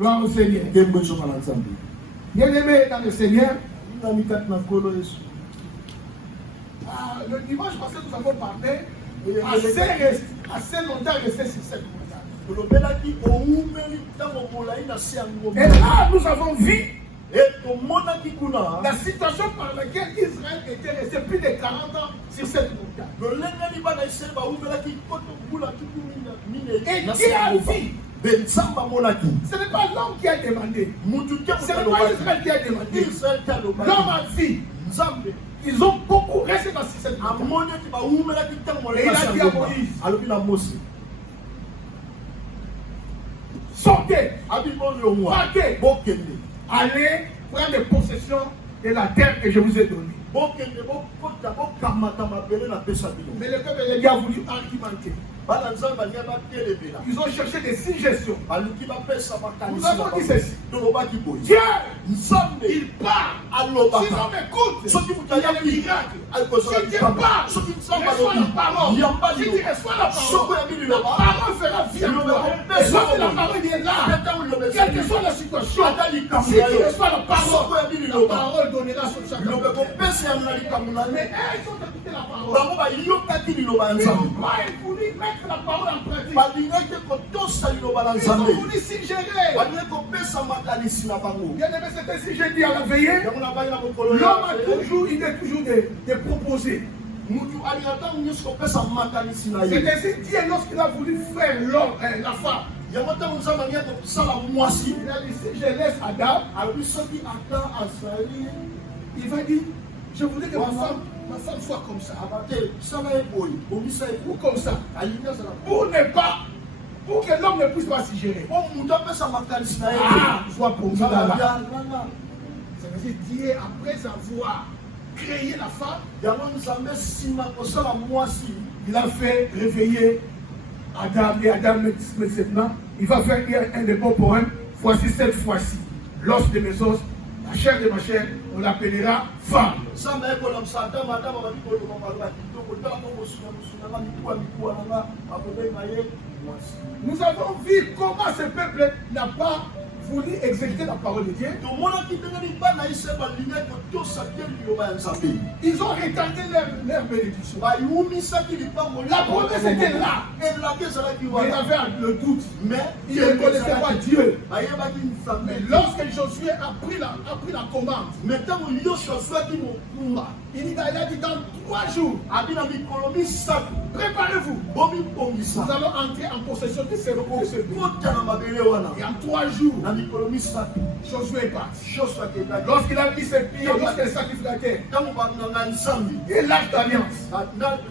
Gloire au Seigneur. Bien-aimé dans le Seigneur, le dimanche passé, nous avons parlé assez longtemps resté sur cette montagne. Et là, nous avons vu la situation par laquelle Israël était resté plus de 40 ans sur cette montagne. Et Dieu a dit, ce n'est pas l'homme qui a demandé, ce n'est pas Israël qui a demandé, l'homme a dit, ils ont beaucoup resté dans cette montagne. Et il a dit à Moïse, sortez, partez, allez prendre possession de la terre que je vous ai donnée. Mais le peuple a voulu argumenter. Ils ont cherché des suggestions. Nous avons dit ceci. Dieu, il parle. Si l'homme écoute, il y a des miracles. Si Dieu parle, reçois la parole. Si tu reçois la parole fera vivre. Et lorsque la parole est là, quelle que soit la situation, si tu reçois la parole donnera sur chaque personne. Mais ils ont écouté la parole. Ils n'ont pas voulu mettre la parole en pratique. Ils ont voulu suggérer. Bien aimé, c'était si j'ai dit à la veillée. L'homme a toujours, il est toujours de proposer. C'est ainsi Dieu, lorsqu'il a voulu faire la femme. Il a dit, si je laisse Adam, il va dire, je voudrais que ma femme soit comme ça. Ou comme ça. Pour que l'homme ne puisse pas s'y gérer. Soit pour ça là. Ça veut dire Dieu, après avoir créé la femme, il a fait réveiller Adam. Et Adam maintenant, il va faire un des beaux poèmes. Voici cette fois-ci, l'os de mes os, la chair de ma chair, on l'appellera femme. Nous avons vu comment ce peuple n'a pas voulu exécuter la parole de Dieu. Ils ont retardé leur bénédiction. La promesse était là. Mais il avait le doute. Il ne connaissait pas Dieu. Mais lorsque Josué a pris la commande, il a dit dans 3 jours, préparez-vous. Nous allons entrer en possession de ce pays. Et en 3 jours, Josué est parti. Lorsqu'il a mis ses pieds, lorsqu'il sacrifie la terre, et l'acte d'alliance,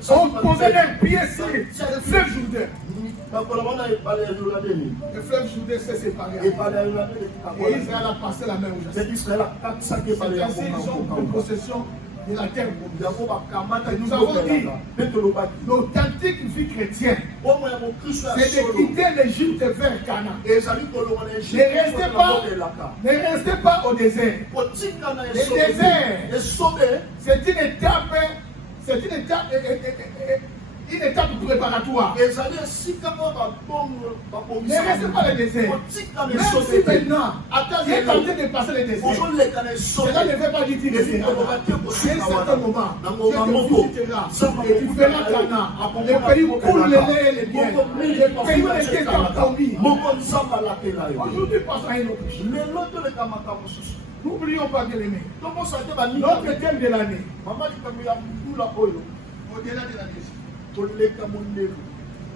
on posait les pieds sur le fleuve Jourdain. Le fleuve Jourdain s'est séparé. Et Israël a passé la main au Josué. C'est ainsi qu'ils ont pris possession de la terre. Nous avons dit, l'authentique vie chrétienne, c'est de quitter l'Égypte vers Canaan. Ne restez pas au désert. Le désert, c'est une étape préparatoire. Ne restez pas le désert. Même si maintenant, tu es tenté de passer le désert, cela ne veut pas dire que tu resteras là. C'est un certain moment, Dieu te visitera et tu feras Canaan. Le pays où coule le lait et le miel. Le pays où était endormi. Aujourd'hui, passons à une autre chose. N'oublions pas, bien aimé, notre thème de l'année, au-delà de la question.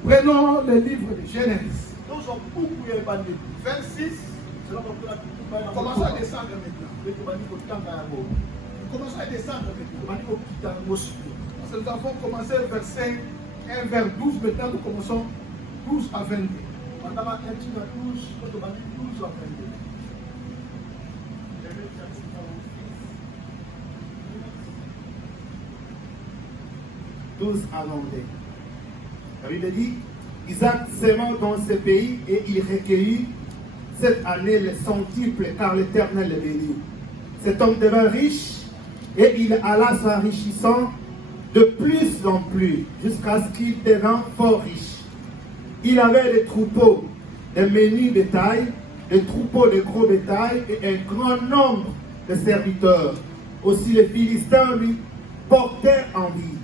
Prenons le livre de Genèse 26. Commençons à descendre maintenant. Commençons à descendre maintenant. Parce que nous avons commencé verset 1 vers 12. Maintenant nous commençons 12 à 22. 12 à 22. La Bible dit, Isaac s'aima dans ce pays et il recueillit cette année le centuple car l'Éternel le bénit. Cet homme devint riche et il alla s'enrichissant de plus en plus jusqu'à ce qu'il devint fort riche. Il avait des troupeaux, des menus bétail, des troupeaux de gros bétail et un grand nombre de serviteurs. Aussi les Philistins lui portèrent envie.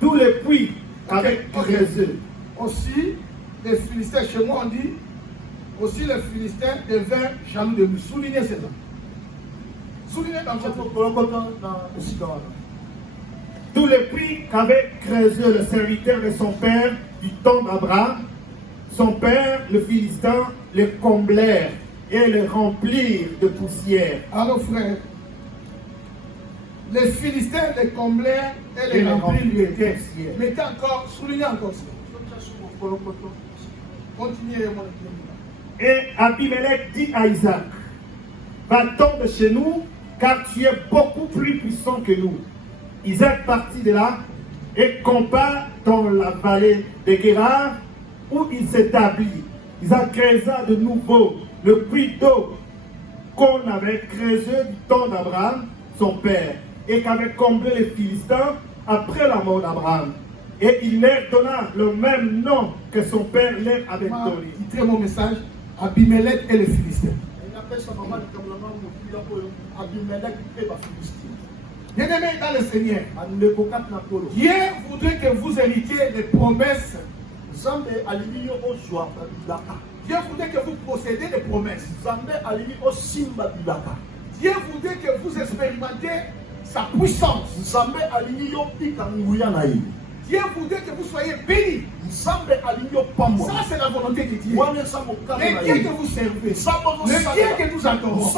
Tous les puits avec Crézeux. Aussi, les Philistins, chez moi on dit, aussi les Philistins devinrent jaloux de lui. Soulignez cela. Soulignez dans votre Tous les puits qu'avait Crézeux, le serviteur de son père, du temps d'Abraham, son père, le Philistin, les comblèrent et les remplirent de poussière. Alors frère, les Philistins les comblèrent et les remplirent de poussière. Mettez encore, soulignez encore ça. Continuez mon écriture. Et Abimelech dit à Isaac, va-t'en de chez nous, car tu es beaucoup plus puissant que nous. Isaac partit de là et campa dans la vallée de Guérar, où il s'établit. Isaac creusa de nouveau le puits d'eau qu'on avait creusé du temps d'Abraham, son père, et qu'avaient comblé les Philistins après la mort d'Abraham. Et il leur donna le même nom que son père leur avait donné. Titrez mon message, Abimelech et les Philistins. Bien-aimés dans le Seigneur, Dieu voudrait que vous héritiez les promesses. Dieu voudrait que vous possédiez les promesses. Dieu voudrait que vous expérimentez sa puissance. Dieu voudrait que vous soyez bénis. Ça, c'est la volonté de Dieu. Le Dieu que vous servez, le Dieu que nous adorons,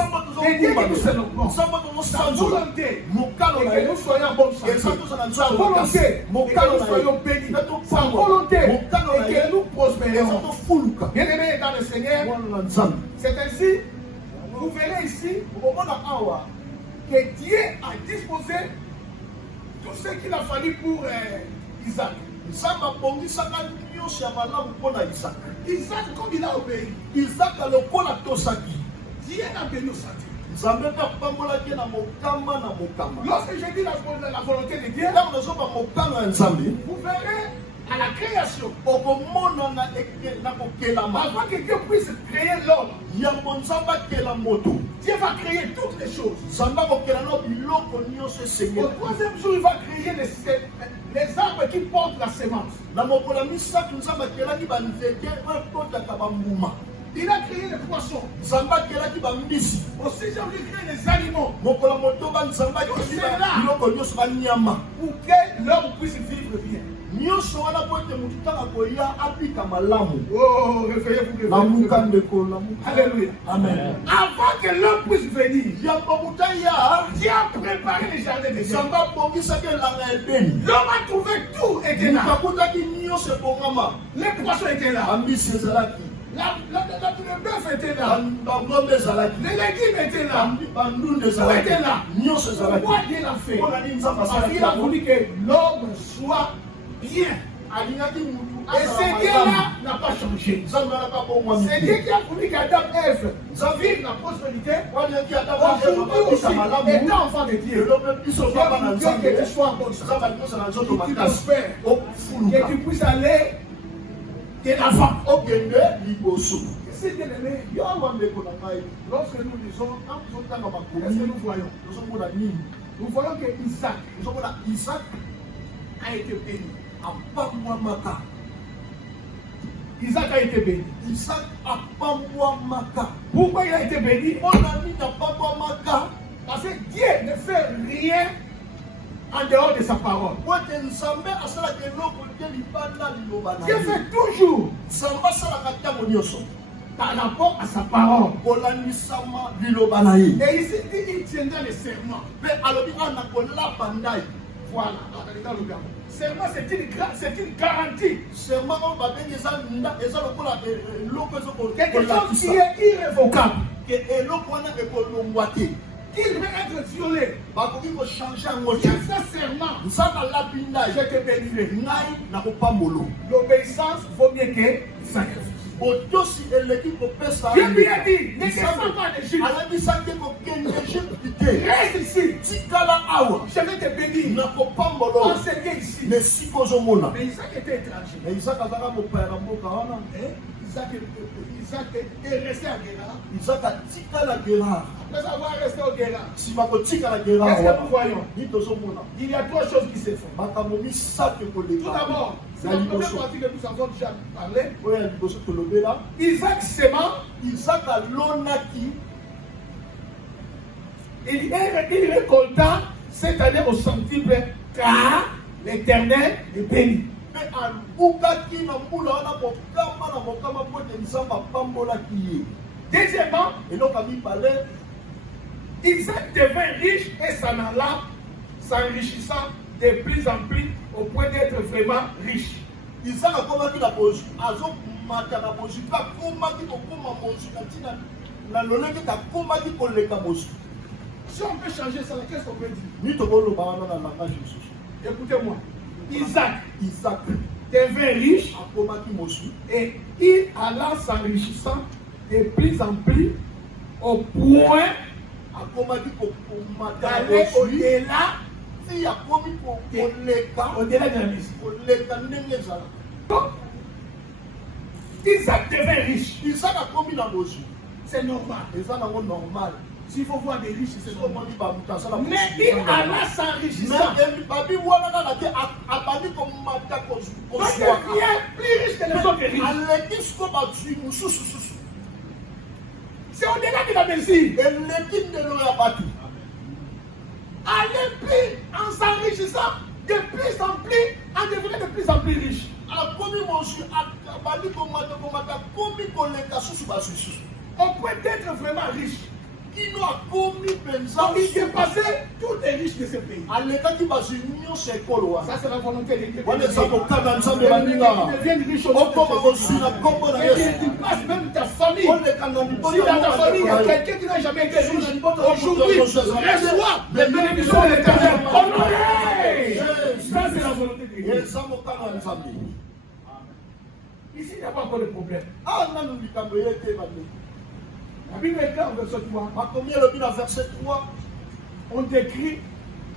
le Dieu que nous célébrons, sa volonté et que nous soyons en bonne santé, sa volonté et que nous soyons bénis, sa volonté et que nous prospérons. Bien-aimés dans le Seigneur, c'est ainsi, vous verrez ici que Dieu a disposé tout ce qu'il a fallu pour Isaac. Isaac, comme il a obéi, Isaac a le col à Tosaki. Dieu a béni au sentier. Lorsque je dis la volonté de Dieu, vous verrez à la création, avant que Dieu puisse créer l'homme, Dieu va créer toutes les choses. Au troisième jour, il va créer les arbres qui portent la semence. Il a créé les poissons. Au sixième jour, il crée les animaux. Tout cela pour que l'homme puisse vivre bien. Oh, réveillez-vous. Alléluia. Amen. Avant que l'homme puisse venir, Dieu a préparé les jardins de Dieu. L'homme a trouvé tout était là. Les poissons étaient là. Le bœuf était là. Les légumes étaient là. Tout était là. Pourquoi Dieu l'a fait? Parce qu'il a voulu que l'homme soit bien. Et ce Dieu-là n'a pas changé. C'est Dieu qui a voulu qu'Adam et Ève vivent la prospérité. Aujourd'hui aussi, étant enfant de Dieu, Dieu veut que tu sois en bonne santé, que tu prospères, que tu puisses aller de l'avant. C'est bien aimé. Lorsque nous lisons, qu'est-ce que nous voyons? Nous voyons que Isaac a été béni. Isaac a été béni. Pourquoi il a été béni? Parce que Dieu ne fait rien en dehors de sa parole. Dieu fait toujours par rapport à sa parole. Et ici, il tiendra les serments. Voilà. Serment, c'est une garantie. Quelque chose qui est irrévocable. Qu'il va être violé. J'ai fait serment. Je te bénirai. L'obéissance vaut mieux que le sacrifice. Dieu lui a dit, ne descends pas d'Égypte. Reste ici. Je vais te bénir. Enseigner ici. Mais Isaac était étranger. Isaac est resté à Guérard. Isaac a tika la Guérard. Après avoir resté au Guérard, Si ma tika la Guérard, qu'est-ce que nous voyons? Il y a trois choses qui se font. Tout d'abord, c'est la première partie que nous avons déjà parlé. Isaac s'aimant, Isaac a lonaki. il récolta cette année au centuple car l'Éternel est béni. Mais alukaki na mbula wana mokama na mokama pote nzamba pambolaki ye. Deuxièmement, Et donc à mi parler, Isaac devint riche et s'en alla, s'enrichissant de plus en plus au point d'être vraiment riche. Isaac a komaki na bozu, azo mata na bozu, ka komaki kokoma bozu na tina na lolenge ka komaki koleka bozu. Si on peut changer ça, qu'est-ce qu'on peut dire? Ni tokolo ba wana na langage mosusu. Écoutez-moi. Isaac Isaac devint riche a komaki mosu et il alla s'enrichissant de plus en plus au point a komaki kokomata d'aller bozu. au-delà, Si a komi koleka au-delà de la musique. koleka ndenge ezala. Donc, Isaac devint riche. Isaac a komi na bozu. C'est normal. Eza nango normal. S'il faut voir des riches, c'est normal. Soki bamutu asala Mais bozu. il alla s'enrichissant. Mais babi wana kaka te abandi komata Donc, il kozwaka. devient plus riche que les autres riches. Aleki siko bazwi mosusu susu. C'est au-delà de la mesure. Eleki ndelo ya bato. Aller plus en s'enrichissant de plus en plus, en devenant de plus en plus riche. Akomi mosu abandi komata komi koleka susu bazwi susu. Au point d'être vraiment riche. Kino akomi penza Donc il dépassait tous les riches de ce pays. alekaki bazwi nyonso ekolo wana. Ça c'est la volonté de Dieu. Wana eza kokanga nzambe baninga. Ils deviennent riches au Okoma kozwi na kombo na Yesu. Et tu passes même ta famille. Oleka na liboso Si dans ta famille il y a ya quelqu'un qui n'a jamais été riche, aujourd'hui, reçois les bénédictions de l'Éternel. Honoré! Ça c'est la volonté de Dieu. eza mokanga nzambe. Ici il n'y a pas encore de problème. Awa nanu likambo eyete bandeko. La Bible est claire, verset 3. Makomi elobi na verset 3 On décrit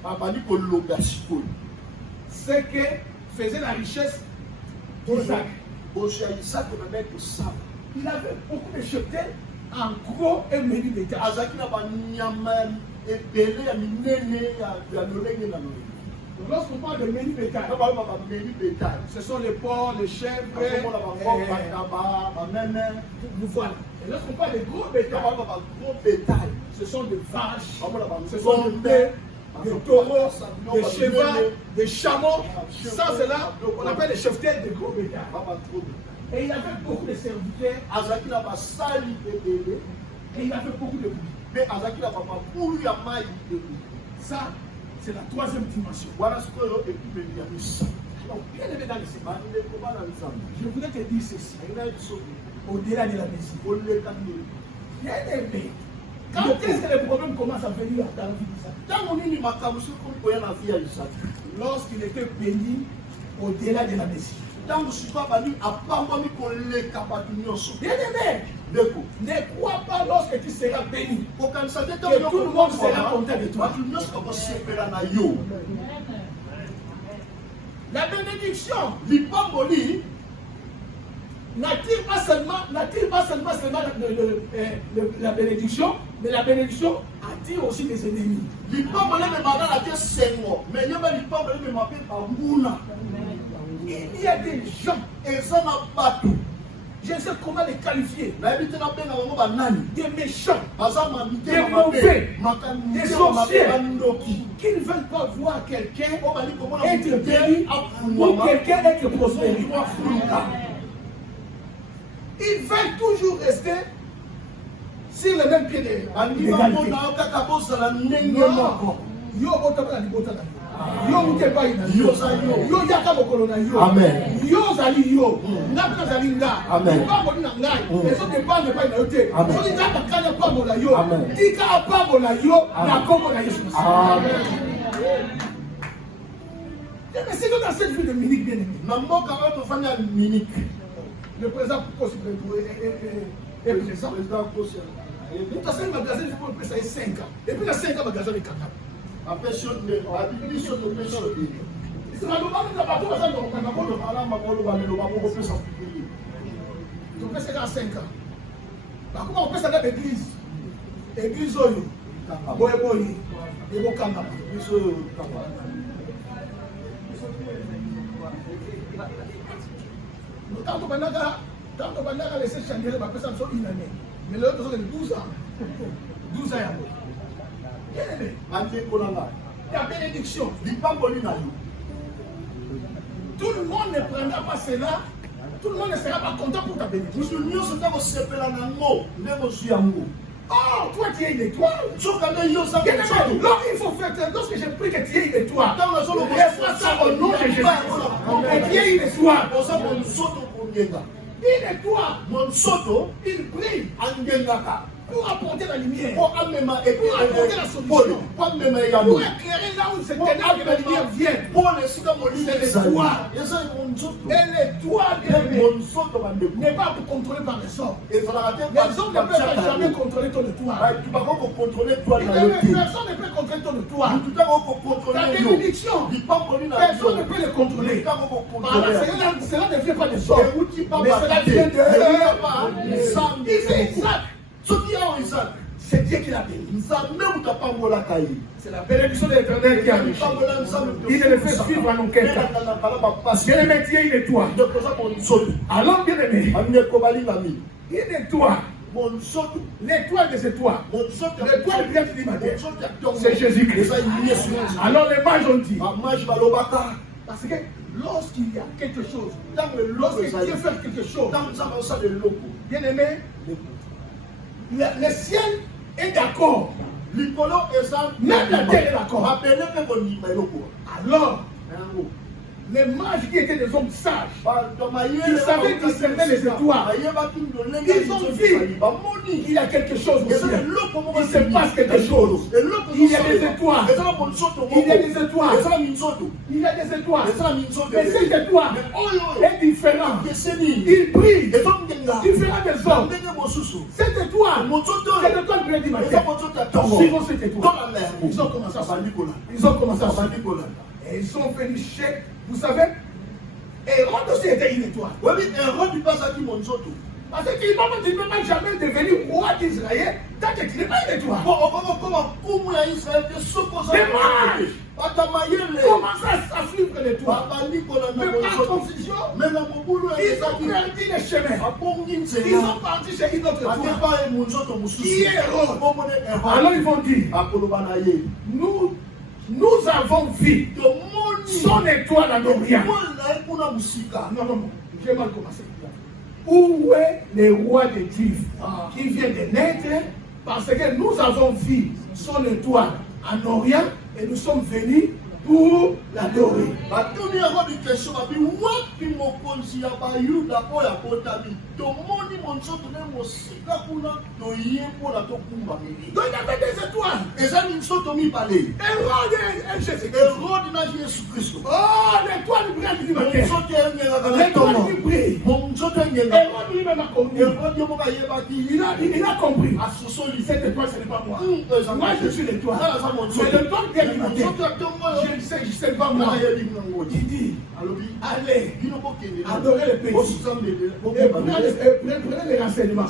babandi koloba sikoyo. ce que faisait la richesse d'Isaac. Bozu ya Isaac na kosala. Il avait beaucoup de cheptels en gros et menu bétail. Azalaki na banyama ebele ya minene ya lolenge na lolenge. Donc, lorsqu'on parle de menu bétail, Na baloba bameli bétail. ce sont les porcs, les chèvres, Bakomona bango bataba bameme. vous voilà. Et lorsqu'on parle de gros Na bétail, baloba bagros bétail. ce sont des vaches, Bamona ce sont des bangombe. bœufs, des taureaux, des chevaux, des chameaux. Ça, c'est là qu'on appelle les cheptels de gros bétail. Et il avait beaucoup de serviteurs Azalaki na basali ebele. et il avait beaucoup de bouts. Mpe azalaki na bamabulu ya mai ebele. Ça, c'est la troisième dimension. Wana sikoyo epimeli ya misato. Donc, bien aimé dans le Seigneur, Bandeko bana nzambe. je voudrais te dire ceci, Aina biso au-delà de la musique. koleka ndelo. Bien aimé, quand est-ce que les problèmes commencent à venir dans la vie d'Isaac? Ntango nini makambo soki koya na vie ya Isaac? Lorsqu'il était béni au-delà de la mesure. Ntango sikoyo abandi apambwami koleka bato nyonso. Bien aimé, Ndeko ne crois pas lorsque tu seras béni kokanisa te que tout le monde sera content de toi. bato nyonso bakosepela na yo. La bénédiction Lipamboli n'attire pas seulement la bénédiction, mais la bénédiction attire aussi les ennemis. lipamboli ememaka na te sengo me yeba lipamboli emema mpe banguna. Il y a des gens, Eza na bato je ne sais comment les qualifier, nayebi te nabenga bango banani des méchants baza mamite Des mauvais, des sorciers. bandoki qui ne veulent pas voir quelqu'un po bali komona être motu béni ou afungwama quelqu'un être prospéré. afuluka. Ils veulent toujours rester sur le même pied Bandi d'égalité. bamona yo kaka bozala ndenge moko. Yo otabala libota na yo. Yo mute pai na Yo yo. za yo. Yo yaka mokolo na yo. Amen. Yo zali yo. Nga mpe zali nga. Amen. Pamboli na ngai. Ezo dépendre pai na yo te. Amen. Soki nga bakanya pambola yo. Amen. Tika apambola yo na kombo na Yesu. Amen. Mais c'est dans cette vie de Munich bien aimé. Na mboka oyo tofandi ya Munich. Le président Poukou est présent. Président Kosi Nous avons un magasin pour le ça 5 ans. Et puis, il y a 5 ans, magasin de caca. apesi yo nde abibisi yo topesi yo nde. C'est la demande de la partie, ça, donc, on a pas de- Ala makolo bamelo bakokopesa pupili. Donc, c'est à 5 ans. Par contre, on peut s'arrêter à l'église. L'église, Oyo. Boy, boy. Et au Kangama. Tant qu'on a laissé changer, ma personne soit une année. Mais l'autre personne est 12 ans. 12 ans, bien aimé. La bénédiction. Tout le monde ne prendra pas cela. Tout le monde ne sera pas content pour ta bénédiction. Oh, toi tu es une étoile. Là, il faut faire lorsque j'ai pris que tu es une étoile. Laisse-moi ça au nom de Jésus. Que tu es une étoile. Une étoile. Il brille. Pour apporter la lumière. Pour apporter la solution. Pour éclairer là où c'est que la lumière vient. C'est l'étoile. Et l'étoile n'est pas contrôlée par les hommes. Les hommes ne peuvent jamais contrôler ton étoile. Personne ne peut contrôler ton étoile. Ta bénédiction, personne ne peut le contrôler. Cela ne vient pas des hommes. Mais cela vient de Isaac. C'est Dieu qui l'a béni. C'est la bénédiction de l'Éternel qui a enrichi. Il ne le fait suivre à nos quêtes. Bien aimé, Dieu, il est toi. Alors, bien aimé, il est toi. L'étoile des étoiles. L'étoile brillante du matin. C'est Jésus-Christ. Alors, les mages ont dit. Parce que lorsqu'il y a quelque chose, lorsque Dieu fait quelque chose, bien aimé, le ciel est d'accord. Même la terre est d'accord. Alors, les mages qui étaient des hommes sages, ils savaient discerner les étoiles. Ils ont vu qu'il y a quelque chose au ciel. Il se passe quelque chose. Il y a des étoiles. Il y a des étoiles. Il y a des étoiles. Mais cette étoile est différente. Il brille. Différent des hommes. Cette étoile, c'est l'étoile brille du matin. Suivant cette étoile, ils ont commencé à parler. Et ils sont venus chez, vous savez, Hérode aussi était une étoile. Parce qu'il ne peut pas jamais devenir roi d'Israël tant que tu n'es pas une étoile. Commence à suivre l'étoile. Mais par confusion, ils ont perdu les chemins. Ils sont partis chez une autre étoile. Qui est Hérode? Alors ils vont dire, nous avons vu son étoile en Orient. Non, j'ai mal commencé. Où est le roi des Juifs qui vient de naître? Parce que nous avons vu son étoile en Orient et nous sommes venus pour l'adorer. Donc il y avait des étoiles. Hérode et Jésus-Christ. Oh, l'étoile brille du matin. L'étoile qui brille. Hérode lui-même a compris. Il a compris. Cette étoile, ce n'est pas moi. Moi, je suis l'étoile. Mais l'étoile brille du matin. Je sais pas moi. Il dit, allez, adorez le pays. Et prenez les renseignements.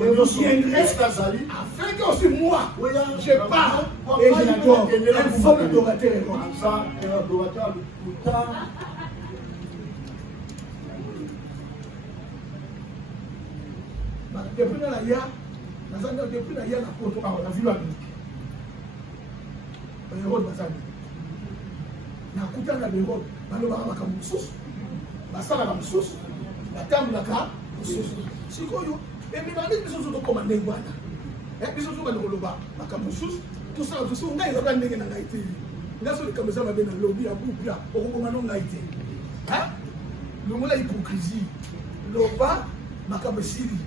Et vous viendrez afin que aussi moi, je pars et je l'adore. Un faux adorateur est roi. Depuis la ya, on a vu la vie. Hérode Bazani. Nakutana Hérode, balobaka makambo mosusu, basalaka mosusu, batambulaka mosusu. Sikoyo, ebimani biso tokoma ndenge wana. Biso tokoma koloba makambo mosusu, tosala mosusu ngai ezaka ndenge na ngai te. Ngaso likambo eza mabe na lobi ya bubia, okokoma no ngai te. Longola hypocrisie, loba makambo esili.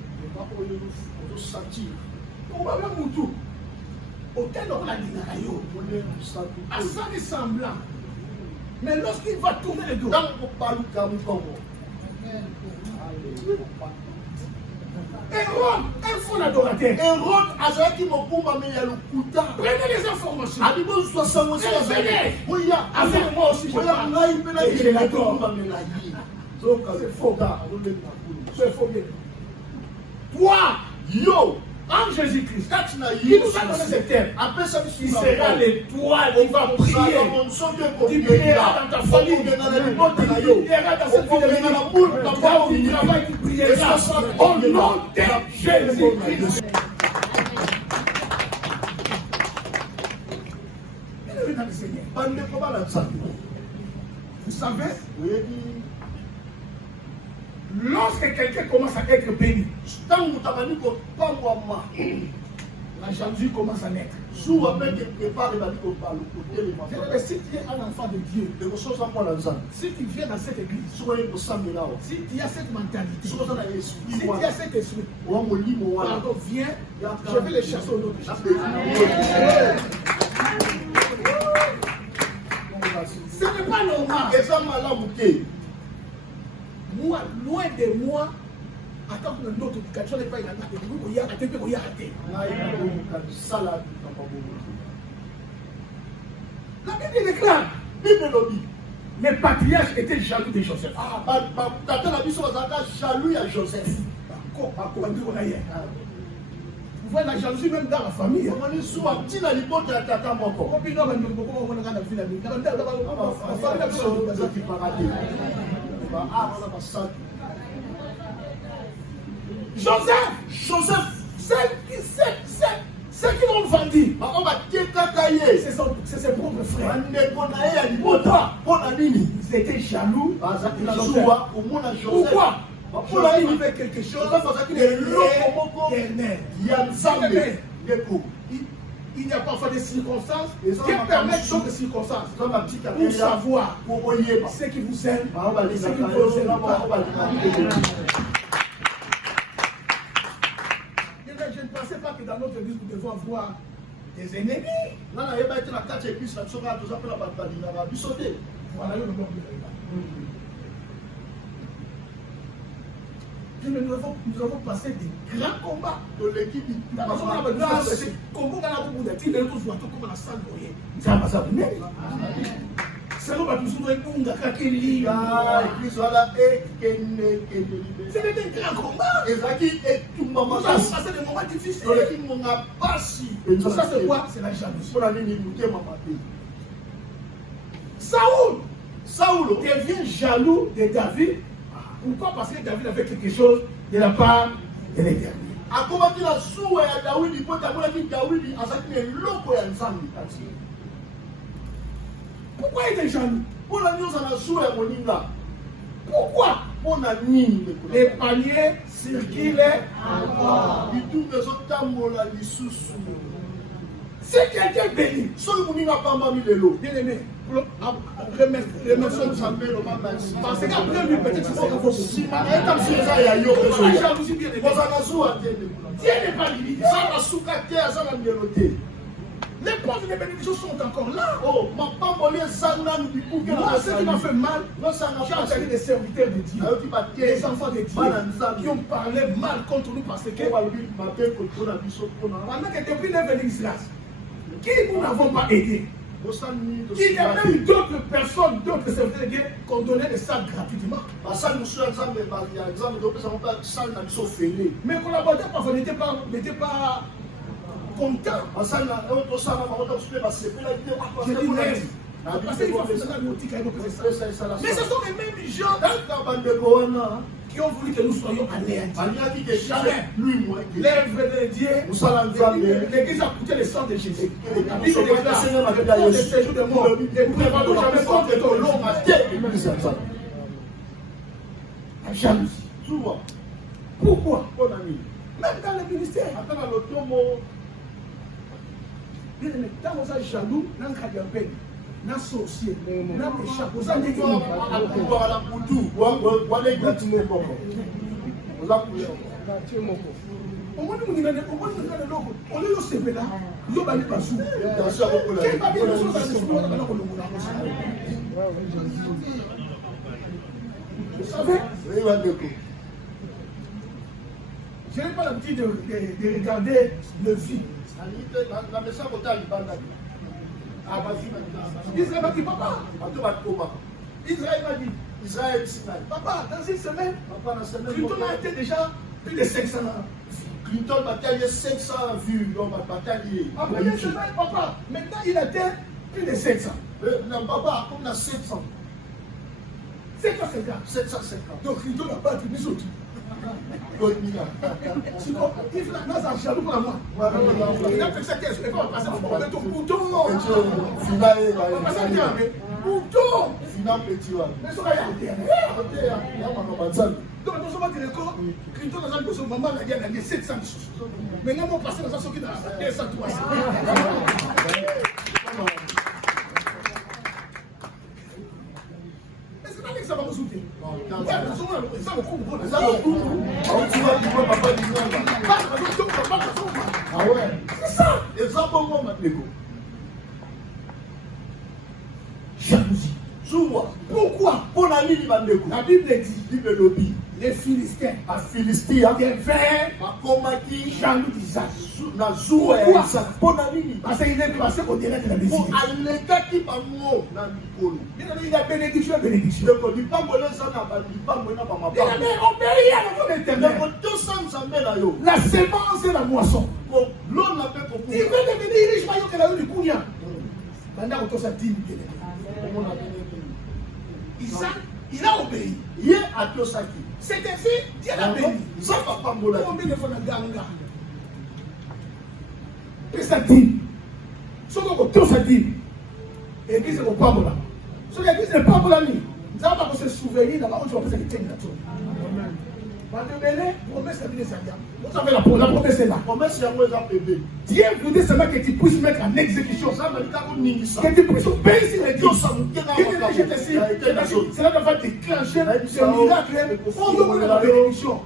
Obabe mutu, okende okolandingaka yo, asali semblant. Mais lorsqu'il va tourner le dos, Hérode, un faux adorateur. Prenez les informations. Avec moi aussi, je parle. Et je l'adore. C'est faux. C'est faux bien. Toi, Yo, en Jésus-Christ, kati na il nous a donné ce terme. apesa Tu biso seras l'étoile qui va prier. Tu prieras dans ta famille. Tu prieras dans cette vie de vie. Là où tu travailles, tu prieras. Au nom de Jésus-Christ. Vous savez, lorsque quelqu'un commence à être béni, la jalousie commence à naître. Si tu es un enfant de Dieu, si tu viens dans cette église, si tu as cette mentalité, si tu as cet esprit, pardon, viens, je vais les chasser au nom de Jésus. Ce n'est pas normal. Moi, loin de moi, attends que notre éducation n'est pas une attaque. La Bible déclare, les patriarches étaient jaloux de Joseph. Vous voyez la jalousie même dans la famille. Joseph, ceux qui l'ont vendu, c'est ses propres frères. Ils étaient jaloux. Pourquoi? Pourquoi il fait quelque chose il n'y a pas des circonstances qui permettent d'autres circonstances pour savoir ce qui vous aime et ce qui ne vous aime pas. Je ne pensais pas que dans notre église nous devons avoir des ennemis. Voilà le nom de nous avons passé des grands combats. C'était des grands combats. Nous avons passé des moments difficiles. Tout ça c'est quoi? C'est la jalousie. Saoul devient jaloux de David. Pourquoi? Parce que David avait quelque chose de la part de l'Éternel. Pourquoi il est jaloux? Pourquoi? Les paniers circulent encore. Si quelqu'un est béni, bien aimé, remercions Dieu. Parce qu'après lui, peut-être c'est la jalousie, bien aimé. Dieu n'est pas limité. Les portes de bénédiction sont encore là. Moi, ce qui m'a fait mal, j'ai entendu des serviteurs de Dieu, des enfants de Dieu, qui ont parlé mal contre nous parce que pendant que depuis l'évangile, qui nous n'avons pas aidé. Il y a même d'autres personnes, d'autres serviteurs de Dieu qui ont donné des salles gratuitement. Mes collaborateurs parfois n'étaient pas contents. Je dis parce qu'il faut faire ça. Mais ce sont les mêmes gens qui ont voulu que nous soyons anéantis. Jamais. L'œuvre de Dieu, l'Église a coûté le sang de Jésus. La Bible déclare le séjour de mort. Ne prévalons jamais contre ton long. La jalousie. Pourquoi? Même dans le ministère. Quand vous êtes jaloux, vous êtes jaloux. Na sorcier, na méchant, vous avez dit je n'ai pas l'habitude de regarder le film. Israël m'a dit, papa. Israël m'a dit, papa, dans une semaine, tu as été déjà plus de 500 ans. Clinton bataille 500 vues dans ma bataille. Après une semaine, papa, maintenant il atteint plus de 700. Non, papa, on a 700. 750. 750. Donc Clinton n'a pas attribué surtout. Sinon, il fait la grâce à jaloux pour moi. Il a fait ça qu'est-ce qu'il va passer pour mettre ton bouton. On va passer un bien, mais bouton. Mais ça va y aller. Donc, nous sommes des records. Clinton a dit que son maman a gagné 700 sous. Maintenant, on passe dans sa sortie dans 200 300. Ça va me soutenir. Ça me coupe. Ça me coupe. Ah ouais. C'est ça. Et ça, comment maintenant? Jalousie. Pourquoi? Pour la ligne, la Bible dit les Philistins, des vers, jaloux d'Isaac. Pourquoi? Parce qu'il est passé au direct de la décision. Il a bénédiction. La semence et la moisson. Il veut devenir riche, mais il a eu du couillard. Maintenant, on a dit Isaac, il a obéi. C'est ainsi, Dieu l'a béni. Combien de fois on a gagné? Et ça dit, ce qu'on a dit, l'église n'est pas là. Ce que l'église n'est pas là, ça va se souvenir d'abord, on va se faire une chose. Vous savez, la promesse est là. Dieu voulait seulement que tu puisses mettre en exécution. Que tu puisses obéir les dieux. Cela va déclencher ce miracle. On demande la bénédiction.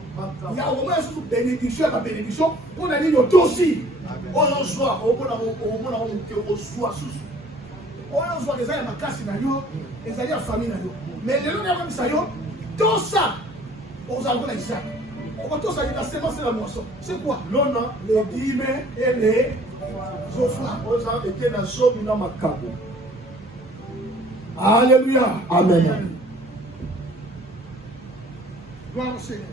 Il y a au moins une bénédiction, la bénédiction. On a dit le dossier. On reçoit les gens à ma casse, les gens à la famille. Mais les gens à ça, tout ça. On a dit Isaac. On va tous aller la semence et la moisson. C'est quoi? L'honneur, les dîmes et les offrandes. Alléluia. Amen. Gloire au Seigneur.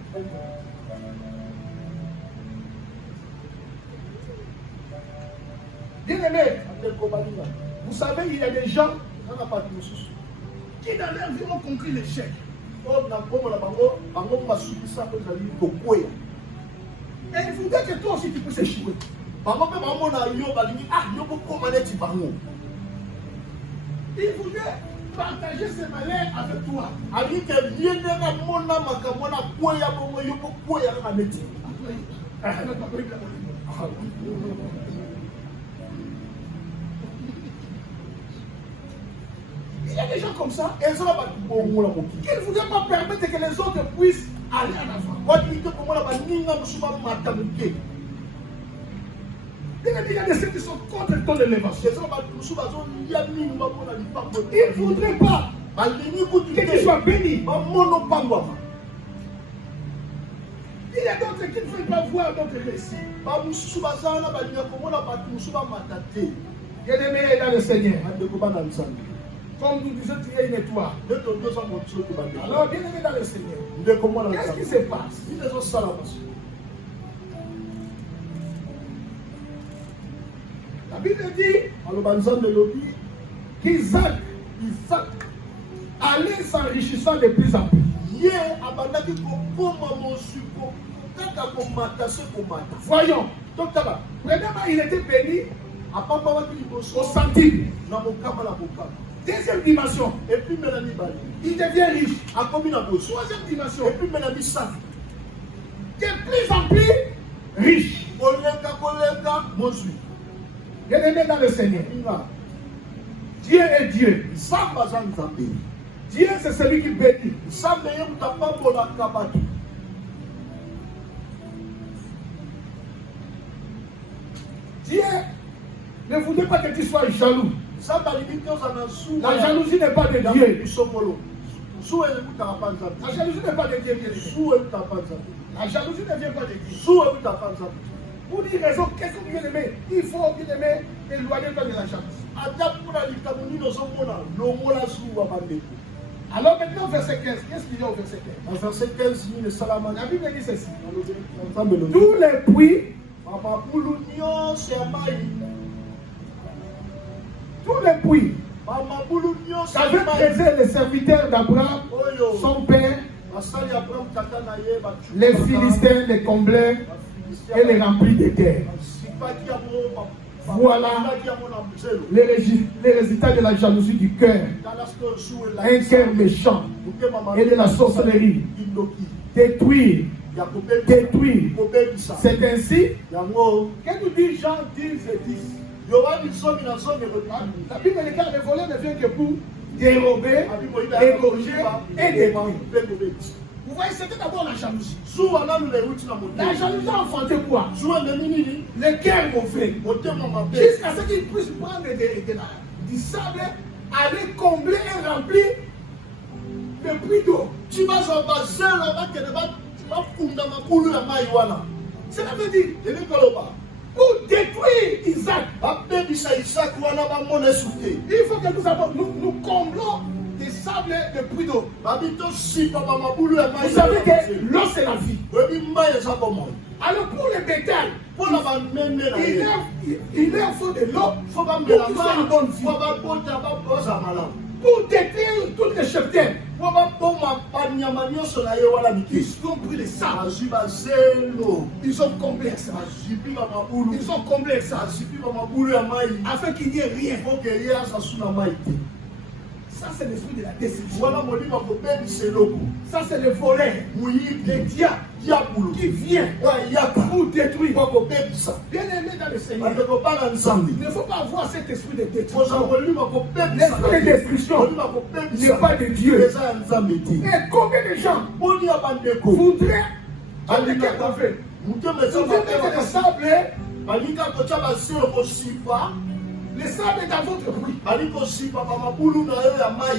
Bien aimé, vous savez, il y a des gens qui dans leur vie ont compris l'échec. Et il faudrait que toi aussi tu puisses échouer. Il voudrait partager ses malheurs avec toi. Il y a des gens comme ça. Ils ne voudraient pas permettre que les autres puissent aller en avant. Il y a des ceux qui sont contre ton élévation. Ils ne voudraient pas que tu sois béni. Il y a d'autres qui ne veulent pas voir d'autres récits. Bien-aimé dans le Seigneur. Comme nous disons, tu es une étoile. Alors, bien aimé dans le Seigneur, qu'est-ce qui se passe? La Bible dit qu'Isaac allait s'enrichissant de plus en plus. Voyons. Premièrement, il était béni au centime. Deuxième dimension, il devient riche. Troisième dimension, de plus en plus riche. Bien aimé dans le Seigneur. Dieu est Dieu. Dieu, c'est celui qui bénit. Dieu ne voulait pas que tu sois jaloux. La jalousie n'est pas de Dieu. La jalousie n'est pas de Dieu. La jalousie ne vient pas de Dieu. Pour une raison, qu'est-ce que vous aimez? Il faut bien aimer éloigner de la jalousie. Alors maintenant, verset 15. Qu'est-ce qu'il y a au verset 15? Dans verset 15, il est La Bible dit ceci. Tous Tous les puits, tous les puits qu'avaient creusé les serviteurs d'Abraham, son père, les Philistins les comblaient et les remplirent de terre. Voilà les résultats de la jalousie du cœur. Un cœur méchant et de la sorcellerie. Détruire. Détruire. C'est ainsi que nous dit Jean 10 et 10. La Bible dit que le voleur ne vient que pour dérober, égorger et détruire. Vous voyez, c'était d'abord la jalousie. La jalousie a enfanté quoi? Le cœur mauvais. Jusqu'à ce qu'il puisse prendre du sable, aller combler et remplir le puits d'eau. Cela veut dire, pour détruire Isaac, il faut que nous comblons des sables de puits d'eau. Vous savez que l'eau c'est la vie. Alors pour les bétails, il leur faut de l'eau pour qu'ils soient en bonne vie. Pour détruire toutes les cheptels. Ils ont pris les sables. Ils ont comblé ça. Ils ont comblé ça. Afin qu'il n'y ait rien. Ça, c'est l'esprit de la destruction. Ça, c'est le volet, le diable qui vient pour détruire. Bien aimé dans le Seigneur, il ne faut pas avoir cet esprit de destruction. L'esprit de destruction n'est pas de Dieu. Et combien de gens voudraient avec quel parfait? Vous mettez le sable. Le sable est dans votre fruit.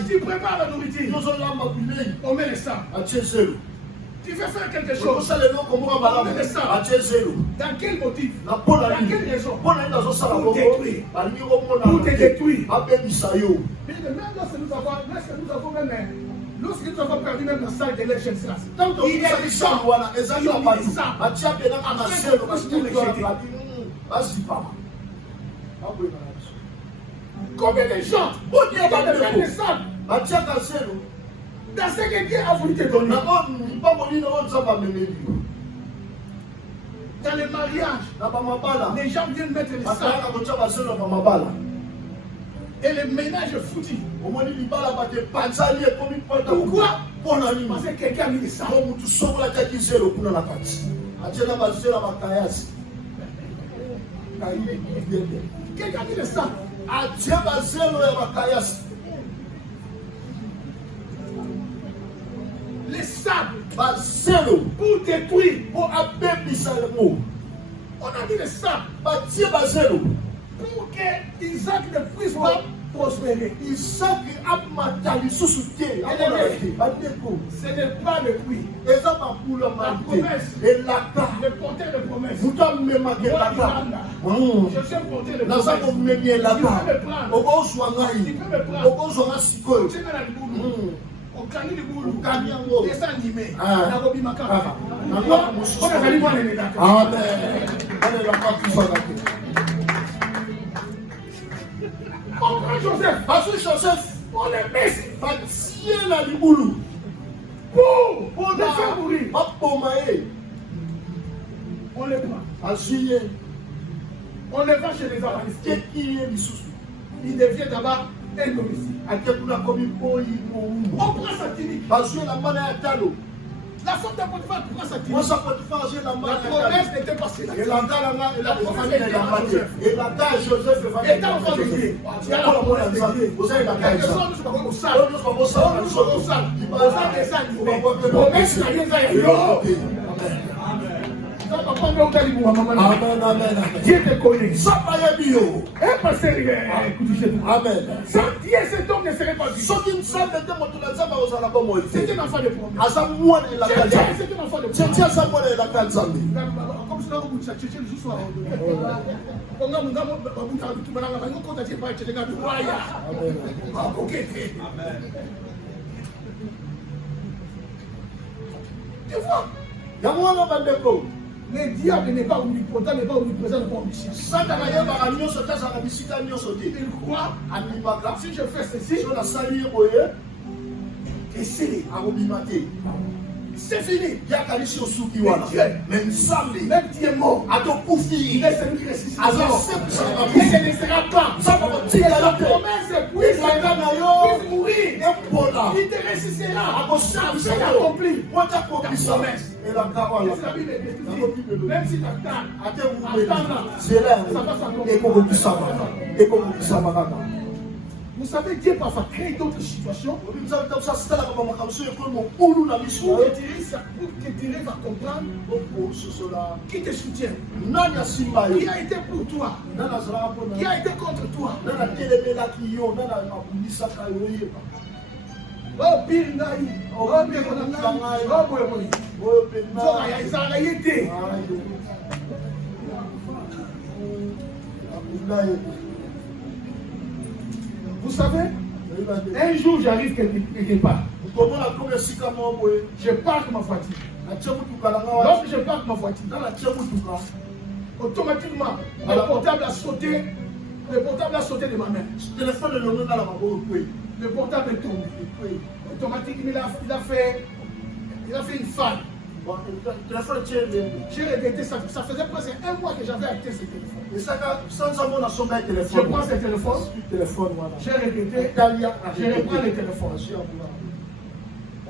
Tu prépares la nourriture. On met le sable. Tu veux faire quelque chose. On met le sable. Dans quel motif? Dans quelle raison? Pour détruire. Pour te détruire. Lorsque nous avons perdu même la salle de l'exercice, il y a des gens qui ont mis des sables. Combien de gens ont des sables dans ce que Dieu a voulu te donner? Dans les mariages, les gens viennent mettre les sables. Et le ménage est foutu. Pourquoi? Parce que quelqu'un a mis les sables. Quelqu'un a mis les sables. Les sables pour détruire. On a mis les sables pour que Isaac ne puisse pas prospérer. Isaac a matali sous-souté. Ce n'est pas le puits. La promesse. Le porteur de promesse. Je suis un porteur de promesse. Tu peux me prendre. Tu peux me prendre. Okani de boulou, des animés, la robi makara. On prend Joseph, parce que Joseph, on le met ici, la liboulou, pour le faire mourir. On le prend. On le va chez les Amaristes. Il devient d'abord un domicile. On prend sa tunique. La femme de Potiphar prend sa tunique. La promesse n'était pas celle-là. La promesse était à Joseph. Et dans le Dieu, il y a la promesse de Dieu. Quelque chose, nous sommes au sale. Nous sommes au sale. La promesse n'a rien à dire. Dieu te connaît. Amen. Sans Dieu, cet homme ne serait pas vivant. C'est un enfant de promesse. C'est un enfant de promesse. Comme cela, vous cherchez le jour soir. Tu vois? Le diable n'est pas omnipotent, n'est pas omniprésent, n'est pas omniscient. Il croit, si je fais ceci, et c'est fini. Même Dieu est mort. Il est celui qui ressuscite. Il ne sera pas. La promesse est puisse mourir. Il te ressuscitera. C'est accompli. La promesse. Même si tu attends, vous savez, Dieu parfois crée d'autres situations pour que Dieu va comprendre qui te soutient, qui a été pour toi, qui a été contre toi. Oh, pire naï, oh, bien qu'on a vous savez, un jour j'arrive quelque part. Je parque ma voiture. Lorsque je parque ma voiture, automatiquement, le portable a sauté. Le portable a sauté de ma main. Le portable est tombé. Automatiquement, il a fait une faille. J'ai regretté ça. Ça faisait presque un mois que j'avais acheté ce téléphone. Je prends ce téléphone. J'ai regretté. Je reprends le téléphone.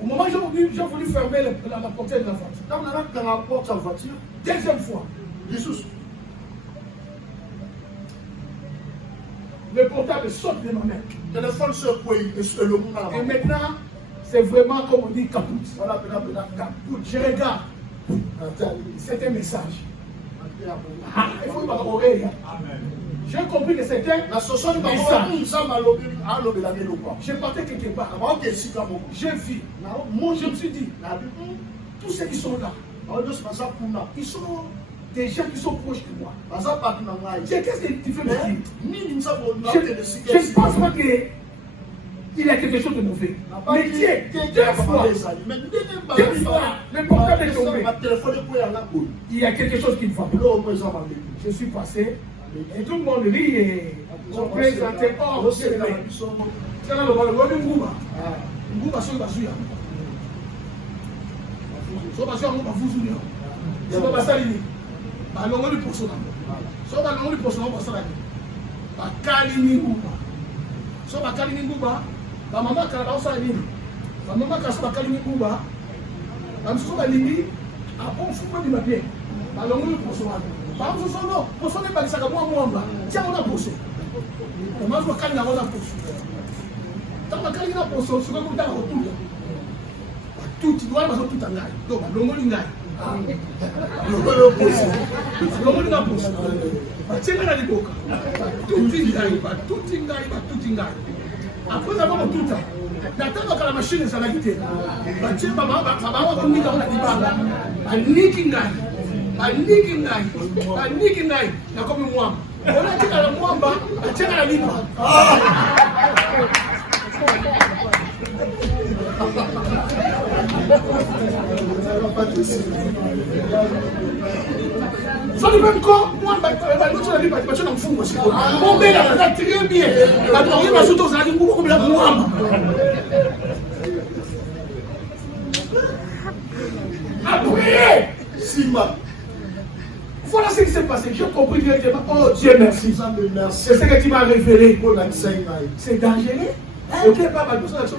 Au moment où j'ai voulu fermer la portière de la voiture. Deuxième fois. Le portable saute de ma main. Et maintenant, c'est vraiment comme on dit capoute. Je regarde. C'est un message. Il faut pas oreille. J'ai compris que c'était un message. Je partais quelque part. J'ai vu. Je me suis dit, tous ceux qui sont là, ils sont des gens qui sont proches de moi. Qu'est-ce que tu veux me dire? Je ne pense pas qu'il y a quelque chose de mauvais. Mais Dieu, deux fois, le portable est tombé. Il y a quelque chose qui ne va pas. Je suis passé et tout le monde rit et on présentait hors c'est là. C'est là le Ngouba. Ngouba sur le Bazouya. Sur le Bazouya, on va vous unir. C'est pas ça l'idée. Balongo lui poso nango. So balongo lui poso nango basala ni. Bakali ni nguba. So bakali ni nguba, ba mama kala ba osala ni. Ba mama kala so bakali ni nguba. Ba mso ba lingi a on fuko di mabie. Balongo lui poso nango. Ba mso so no, poso ne ba lisaka mwa mwamba. Tia ona poso. Ba mso bakali na ona poso. Tant bakali na poso, so ko ta ko tuta. Tuti doit ba so tuta ngai. Do balongo li ngai. Après avoir tout ça, d'attendre que la machine s'en a quitté. Ça ne même quoi, moi, je vais mon père a très bien. Après, voilà ce qui s'est passé. J'ai compris directement. Oh Dieu, merci. C'est ce que tu m'as révélé. C'est dangereux. Ok, papa, tout ça, c'est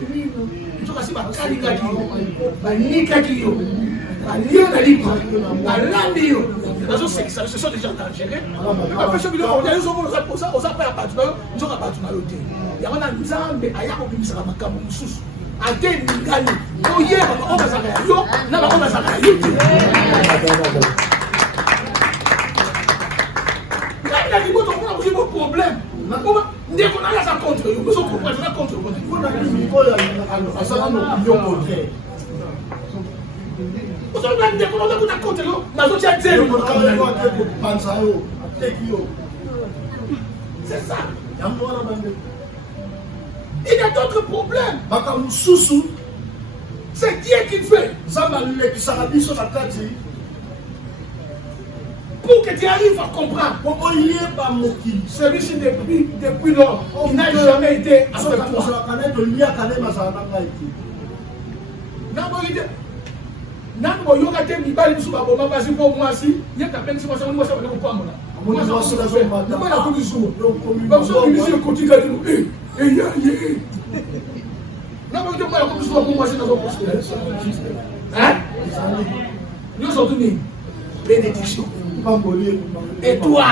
ce sont des gens dangereux. C'est ça. Il y a d'autres problèmes. C'est Dieu qui fait. Pour que tu arrives à comprendre. Celui-ci depuis lors, il n'a jamais été avec toi. Nango yoka te mibali biso ba boma basi po mwasi yeka pensi mwasi mwasi ba ko pamola mwasi mwasi la fe ba la ko biso ba so ki biso ko tika ni ya ye na ba ko ba ko biso ko mwasi na ko hein nous sommes tous bénédiction et toi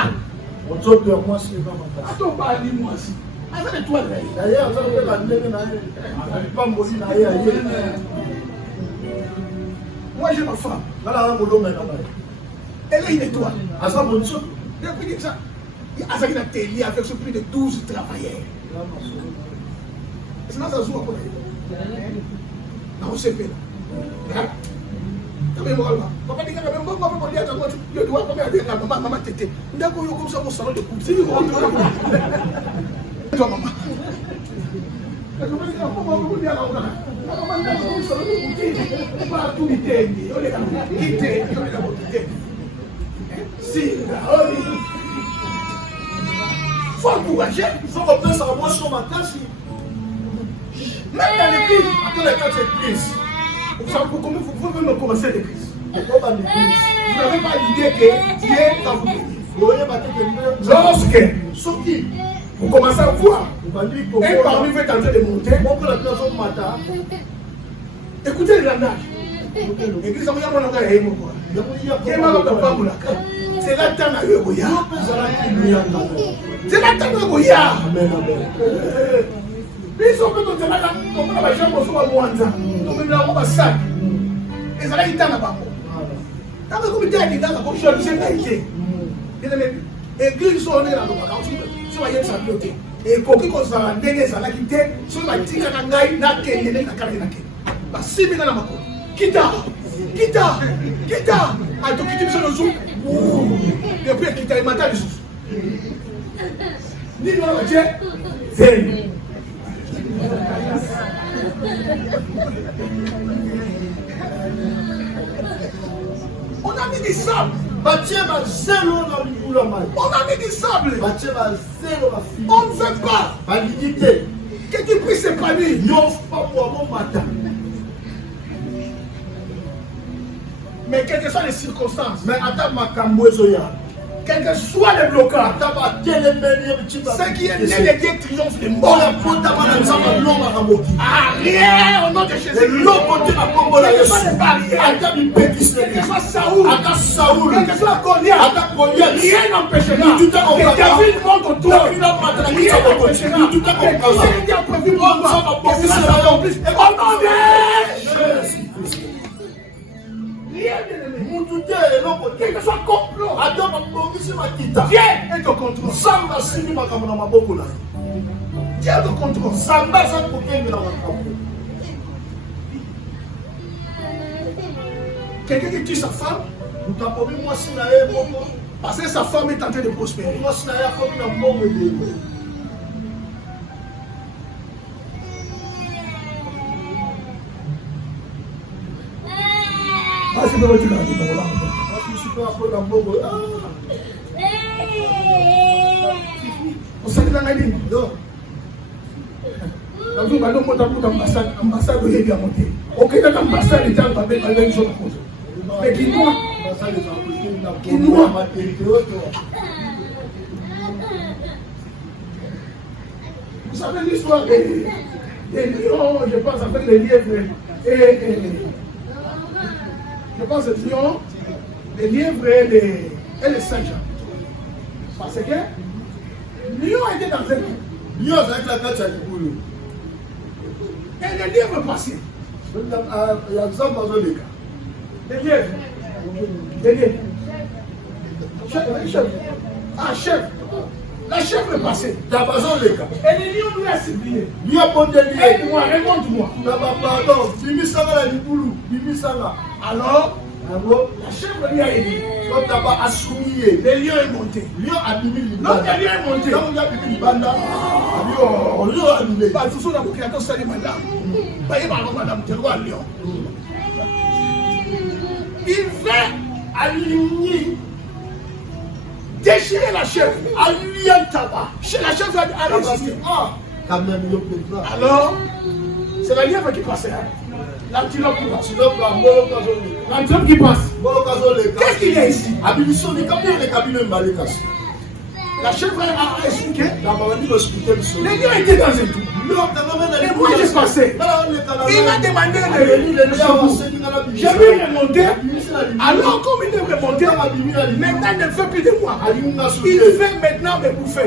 on te de moi c'est pas ma attends pas ni mwasi asa de toi d'ailleurs ça peut pas ndenge na ye pas mboli na ye moi j'ai ma femme. Elle est une étoile. Depuis que ça, il y a un atelier avec plus de 12 travailleurs. C'est là ça joue à quoi? Non, c'est pas. Papa dit que je dois pas maman tété. D'accord, il y a comme ça au salon de coupe. Toi maman. Faut encourager. Il faut qu'on pense à moi sur ma tâche. Même dans l'église, après les 4 églises, vous pouvez me commencer l'église. Pourquoi pas l'église? Vous n'avez pas l'idée que Dieu va vous bénir. Lorsque vous commencez à voir, et parmi vous êtes en train de monter, écoutez le langage. L'église, c'est la temps à eux. C'est la temps à eux. Ils sont peut-être là, comme la jambe sur la moindre, comme la robe à sac. Et ça là, ils t'en ont. Quand vous êtes dans la poche, je sais pas. L'église, sont là, soyez sa beauté. Et pour qui qu'on s'en dégaine, ça l'a quitté, sur la tige à Nangaï, n'a qu'elle n'est pas carré. Bah, si bien la mako. Kita. A tout quitter sur le zoo. Et puis, quitter le matin, le sous. Ni dans la tienne, c'est. On a mis du sable. On a mis du sable. On ne veut pas que tu puisses s'épanouir. Mais quelles que soient les circonstances, quel que soit le blocage, ce qui est né de Dieu triomphe de mort. Rien au nom de Jésus. Quel que soit les barrières, quel que soit Saoul, quel que soit Goliath, rien n'empêchera que David monte au trône. Rien n'empêchera que ce qui a prévu pour moi, que cela s'accomplisse. Au nom de Jésus. Quel que soit complot, Dieu est au contrôle. Dieu est au contrôle. Quelqu'un qui tue sa femme, parce que sa femme est en train de prospérer. Vous savez dans la ligne? Non. Dans une ballon, ambassade de l'État monté. Ok, dans l'ambassade, l'État va mettre la même chose. Mais qui noie? Vous savez l'histoire des lions, je pense, avec les lièvres je pense que les lions, les lièvres et les singes. Parce que lion était dans un lion avec la tête à l'épaule. Et les lièvres passaient. Les lièvres. Chef. La chèvre est passée. Et les lions lui a supplié. Aide-moi, réponds-moi. Alors, la chèvre lui a aidé. Le lion est monté. L'autre lion est monté. Tout ça, Madame Théo à Lyon. Il veut aligner, déchirer la chèvre. Aligner le tabac. Chez la chèvre a résisté. Quand même, il y a peut-être. Alors, c'est la lièvre qui passait. L'antilope qui passe. L'antilope qui passe. Qu'est-ce qu'il y a ici? La chèvre a expliqué. Les lions étaient dans un trou. Et moi j'ai passé. Il m'a demandé de secours. J'ai vu remonter. Alors comme il est remonté, maintenant il ne fait plus de moi. Il fait maintenant me bouffer.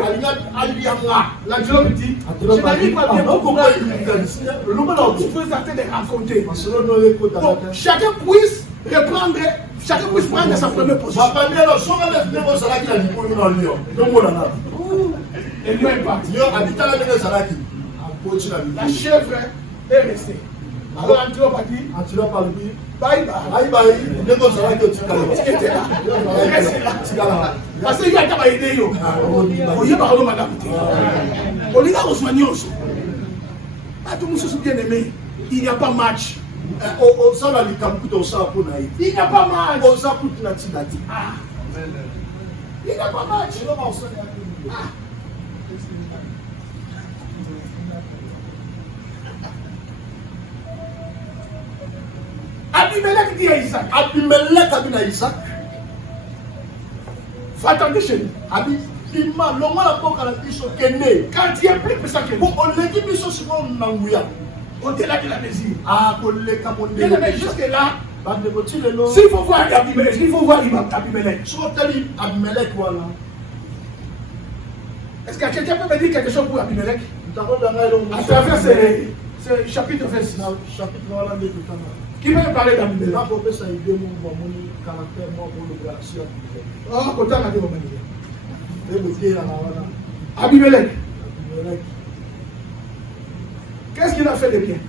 L'antilope dit, je n'arrive pas bien pour comprendre. Je veux arrêter de raconter. Bon, chacun puisse reprendre. Chacun puisse prendre sa première position. Et lui est parti. La chèvre est restée. Alors Antilope a dit bye bye. Parce qu'il y a des idées. Il y a pas de madame. On est là au soignant. Tout le monde se bien aimé. Il n'y a pas match. Il n'y a pas match. Il n'y a pas match. Abimelech dit à Isaac. Abimelech a dit à Isaac. Faut attendre chez nous. Quand tu es plus puissant que nous. Au-delà de la désir. Mais jusque là, s'il faut voir Abimelech, il faut voir Abimelech. Est-ce que quelqu'un peut me dire quelque chose pour Abimelech? À travers ce chapitre 26. Qui va me parler d'Abimelech? Oh, Abimelech. Qu'est-ce qu'il a fait de bien?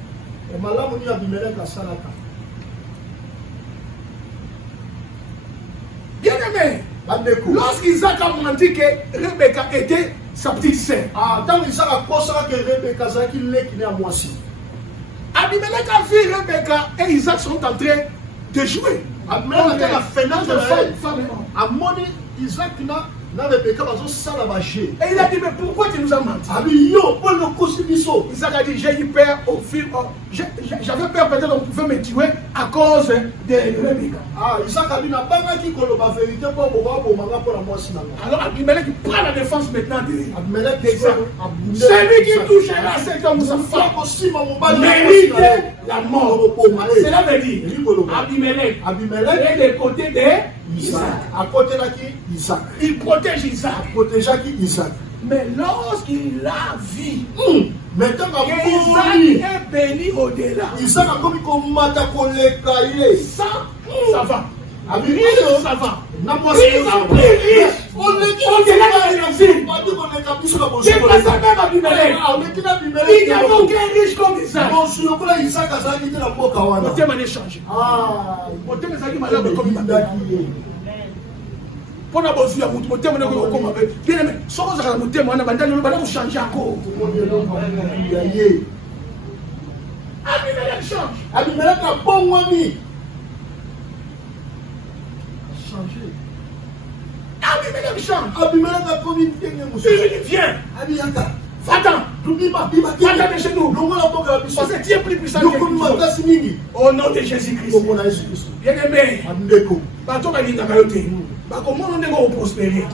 Bien aimé, lorsqu'Isaac a menti que Rebecca était sa petite sœur, Abimelech a vu Rebecca et Isaac sont en train de jouer. Et il a dit, mais pourquoi tu nous as menti? Isaac a dit, j'ai eu peur au film. J'avais peur peut-être qu'on pouvait me tuer à cause de Rebecca. Alors Abimelech prend la défense maintenant d'Isaac. Celui qui touchera cet homme, sa femme, mérite la mort. Cela veut dire, Abimelech est des côtés d'Isaac. Il protège Isaac. Mais lorsqu'il a vu qu'Isaac est béni au-delà, ça va. Ça va. Il a pris riche au-delà de la réussite. C'est pas ça même Abimelech. Il n'y a aucun riche comme Isaac. Mon thème a changé. Mon thème est malade comme Isaac. Pour la bonne vie, mon thème est comme avec. Bien aimé, sans mon thème, on a besoin de changer encore. Abimelech change. Abimelech a bon ami. Abimelech change. Abimelech a commis une dernière mousse. Il vient. Va-t'en. Va-t'en de chez nous. Parce que tu es plus puissant que nous. Au nom de Jésus-Christ. Bien aimé. Bateau va dire comment on est prospérer.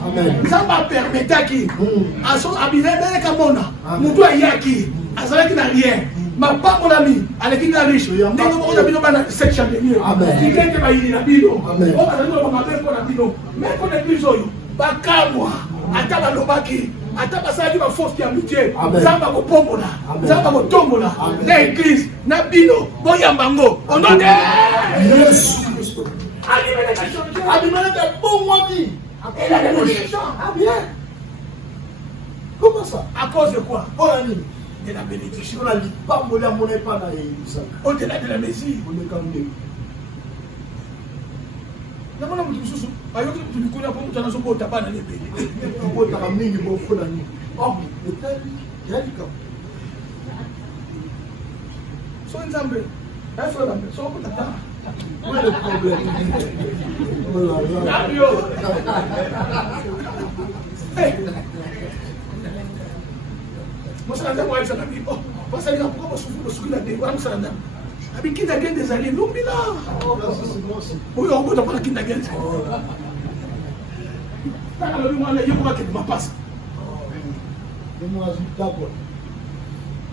Ça va permettre à qui? À son Abimelech à mon âme. Nous doit y aller qui? À ça qui n'a rien. Ma pas mon ami, avec qui est riche, nous avons 7 chandeliers. Il vient de bailler la bino. On va dire qu'on a bino. Mais qu'on est plus haut. Bakamwa, ataba lobaki, ataba ça qui va force qui a muté. Ça va au pombola, ça va au tombola. L'église, na bino, boyambango. On a des. Jésus Christ. Abimelech est bon ami. Il a des gens. Ah bien. Comment ça? À cause de quoi? Bon ami. De la bénédiction. Au-delà de la mesure. Sois une zambe. Un frère zambe. Sois un peu tata. Où est le problème? Oh là là. Moi, ça n'a pas été ça. Moi, ça n'a pas été ça. Avec qui n'a des années, non, mais là. Oui, on peut pas qui n'a gagné. Alors, moi, il y a pas qui m'a passé. D'accord.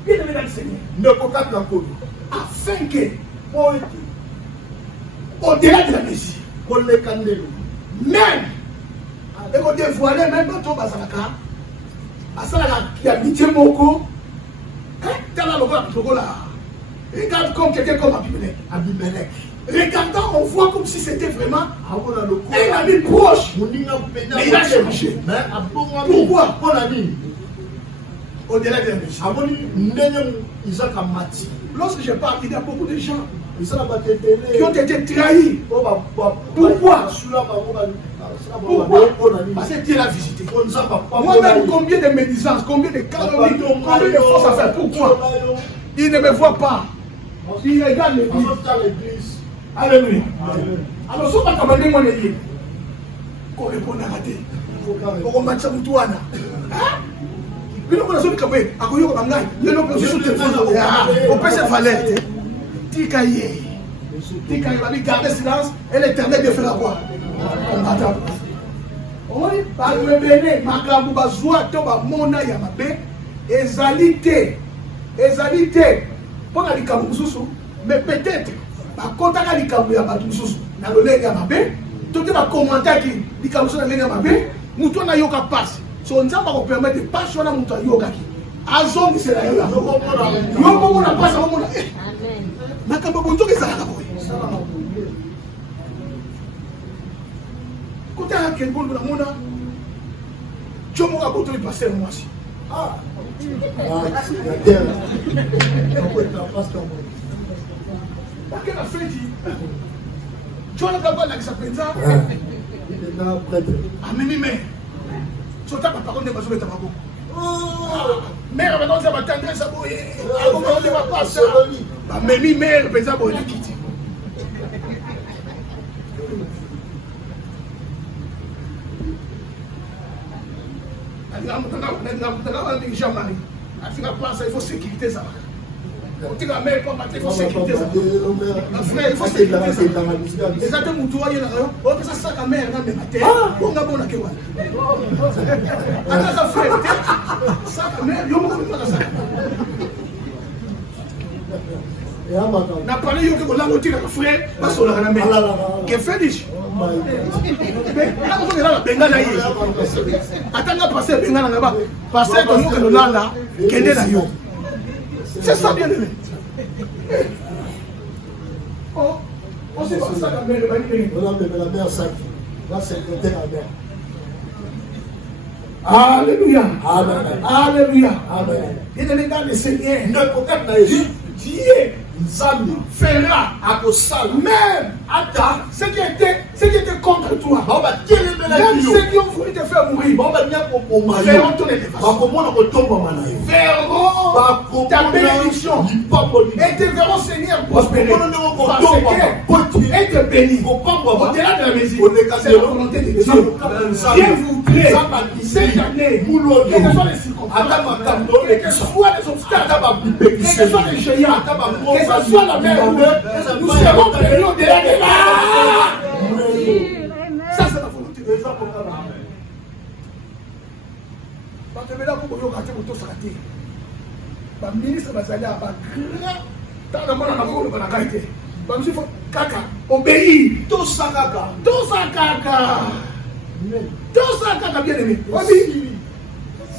Bien aimé dans le Seigneur. Ne peut pas t'en Afin que, au-delà de la Messie, qu'on les candele. même, et qu'on dévoile même dans ton basalaka, à ça, il y a amitié moko, dans la logo là. Regarde comme quelqu'un comme Abimelech. Regardant, on voit comme si c'était vraiment un ami proche. Mais il a changé. Pourquoi? Au-delà de la Messie. Lorsque je parle, il y a beaucoup de gens qui ont été trahis. Pourquoi? Parce que Dieu l'a visité. Moi-même, combien de médisances, combien de calories, combien de forces à faire? Pourquoi? Il ne me voit pas. Il regarde l'église. Alléluia. Alors, si on va commander mon église, qu'on répond à rater. On va mettre ça pour toi. Mais nous, on a dit que on peut se falaire. Tikaye. Tikaye va lui garder silence et l'éternel de faire la voix. On va t'apprendre. On dit, par le béné, Makambu Bazoua, Toba Mona Yamabe, Ezalité. Pour la Likamu Soussou, mais peut-être, par contre, la Likamu Yamabe Soussou, dans le lait Yamabe, tout le monde commentaire qui Likamu Soussou dans le lait Yamabe, Moutou na yoka passe. So on va permettre de passer na Moutou yoka qui. Azong c'est la yoka. Yoko mona passe au mona. Amen. Nakamba bonto ke ça la boy. Côté à quel bon na mona. Jomo ka bonto passer moi aussi. Ah. Porque na frente, John acabou de se pensar. A mimi mãe, só tá para pagar de basura tá pago. Mère maintenant ça va tendre ça boy. Agora onde vai passar? A mimi mère pensa boy kiti. Il faut sécurité ça. Il faut sécurité ça. Frère, il faut sécurité ça. Les gens de Moutoua, il y a un ça sac à mer, on a bon à Kewa. Attends, frère, sac à mer, il y a un sac. Na parlé yo que la moitié de frère pas sur la mer. Que fait dit? Là on est là bengana yi. Attends passer bengana là-bas. Passer comme que le là kende na yo. C'est ça bien aimé. Oh, on sait pas ça la mer, la mer ça. Là c'est le côté la mer. Alléluia. Amen. Alléluia. Amen. Il est dans le Seigneur. Ne peut pas Dieu Nzambi fera à Kosal même Ata ceux qui étaient contre toi, même ceux qui ont voulu te faire mourir, verront ton élévation, verront ta bénédiction et te verront Seigneur prospérer parce que être béni au-delà de la musique, c'est la volonté de Dieu. Dieu voudrait cette année, quelles que soient les circonstances, quels que soient les obstacles, quels que soient les géants, que ce soit la mer, nous serons bénis au-delà de là. Ça, c'est la volonté de Dieu. Le ministre Bazala va grand dans le monde de la qualité. Il faut caca, obéir. Tout ça caca. Tout ça caca. Tout ça caca, bien aimé.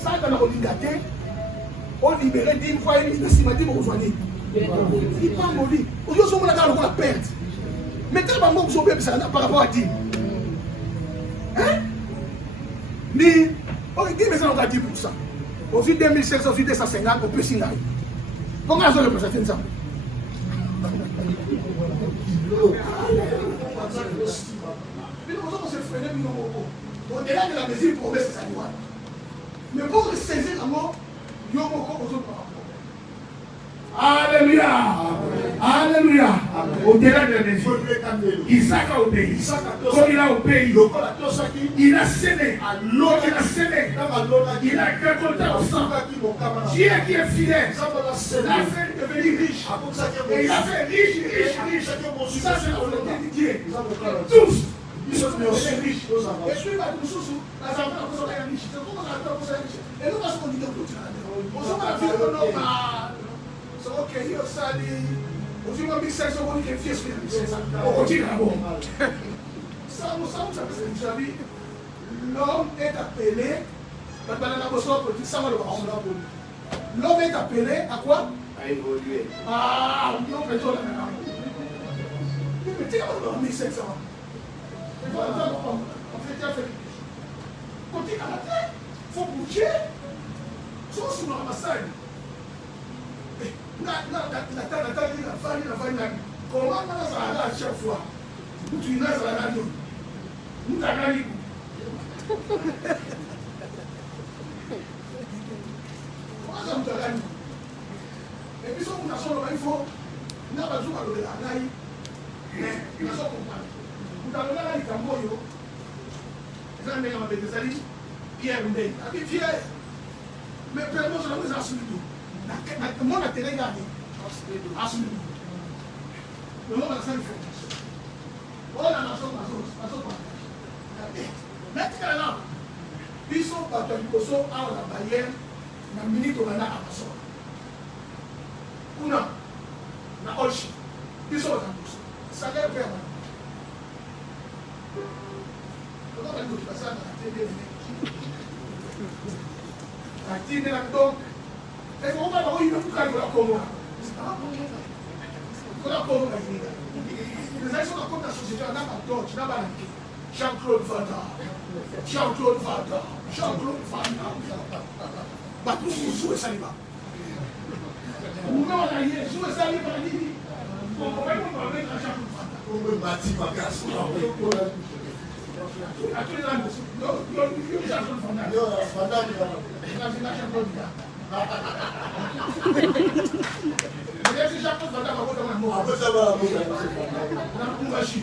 Ça, quand on a gâté, on libère 10 fois et demi, mais on va dire. Il parle de lui. Aujourd'hui, on a la perte. Mais tellement que vous avez ça par rapport à Dieu. Hein? Mais, on dit, mais ça, on a 10%. Aussi 2500, aussi 250, on peut signer. Comment est-ce qu'on représente ça? Au-delà de la mesure pour mettre sa loi. Mais pour saisir la mort, il y a encore besoin de. Alléluia. au-delà de la maison. Isaac a obéi. Comme il a obéi, il a sémé. Il a sémé. Il a récolté au sang. Dieu qui est fidèle l'a fait devenir riche. Et il a fait riche. Ça, c'est la volonté de Dieu. Tous. Ils sont riches. Et puis, il va nous soucier. La femme est riche. C'est pourquoi la femme est riche. Et nous, parce qu'on dit que nous sommes à vivre dans so okay, hiyo sali uzima biseso woni ke fies ke biseso o tira bon ça l'homme est appelé l'homme est appelé à quoi? À évoluer. Ah, non, mais toi là mais tu as 1700 on fait déjà fait côté à la tête faut bouger soit sur la massage. Comment on a à chaque fois? Tu n'as pas la nous. Nous t'avons dit. Comment ça nous t'a dit? Et puis, on a son il faut. On n'a pas besoin de la naïe. Mais, il a son comprendre. Nous avons là, il y a un moyo. Les amis, on a des amis. Pierre, on est. Pierre. Mais, vraiment, je l'ai assuré tout. Moi, la télé, regardez. Assume. Le monde a ça, il faut. Oh, la nation, maintenant, là, ils sont partis au Koso, à la barrière, la minute où on a Amazon. Kuna, na Olchi, ils sont au Koso. Ça va faire. Comment on a dit ça dans la télé? La télé, donc. Et on va voir une autre chose de la Congo. De la Congo, les actions de la société, on n'a pas d'autres, on n'a pas Jean-Claude Vada. Jean-Claude Vada. Jean-Claude Vada. Bah, tout vous jouez ça, là. Non, là, il est joué ça, il va dire. On va mettre à Jean-Claude Vada. On va bâtir ma casse. À tous les ans, Jean-Claude Vada. Jean-Claude Vada. Esse já pode fazer uma coisa mais boa. Não baixi.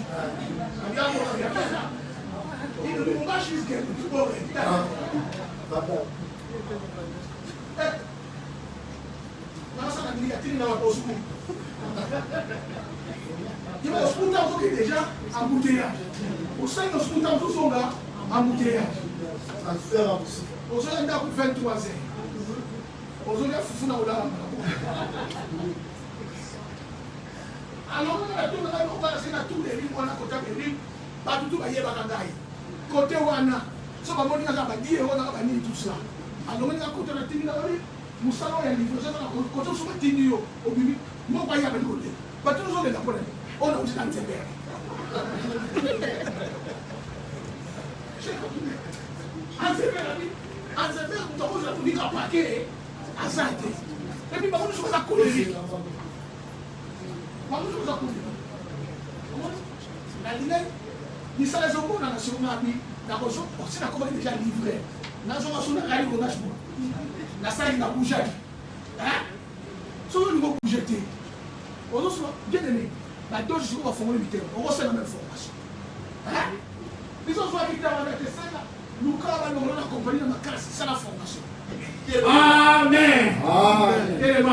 Não baixi isso que é muito bom. Nossa, na brigatina não é possível. E vai escutar o que déjà embouteillage. O sangue nós escutamos o som da embouteillage. O som ainda com 23 anos. Aujourd'hui, il faut que alors, on a tout les lignes, on a côté des lignes, pas du tout, il y a des côté Wana, ça va monter à dire, on a banni tout ça. Alors, on a côté de la Tini, nous savons qu'il y a une livraison, côté de la Tini, au Bibi, nous ne voyons pas de côté. Pas tous les Japonais, on a aussi un Tibet. En Tibet, nous avons la Tuni à paquet. Asante. Et puis, par contre, nous sommes à couler. Par contre, nous sommes à couler. La ligne, il s'est laissé au bout dans la nation. La région, c'est la commande déjà livrée. La zone sur la rallye, on a joué. La salle, il a bougé. Hein? Sur le niveau bougé. On a bien aimé. La dose, je vais former le terrain. On reçoit la même formation. Hein? Les autres qui étaient avec les scènes, nous, quand on a accompagné dans ma classe, c'est la formation. Amen. Amen.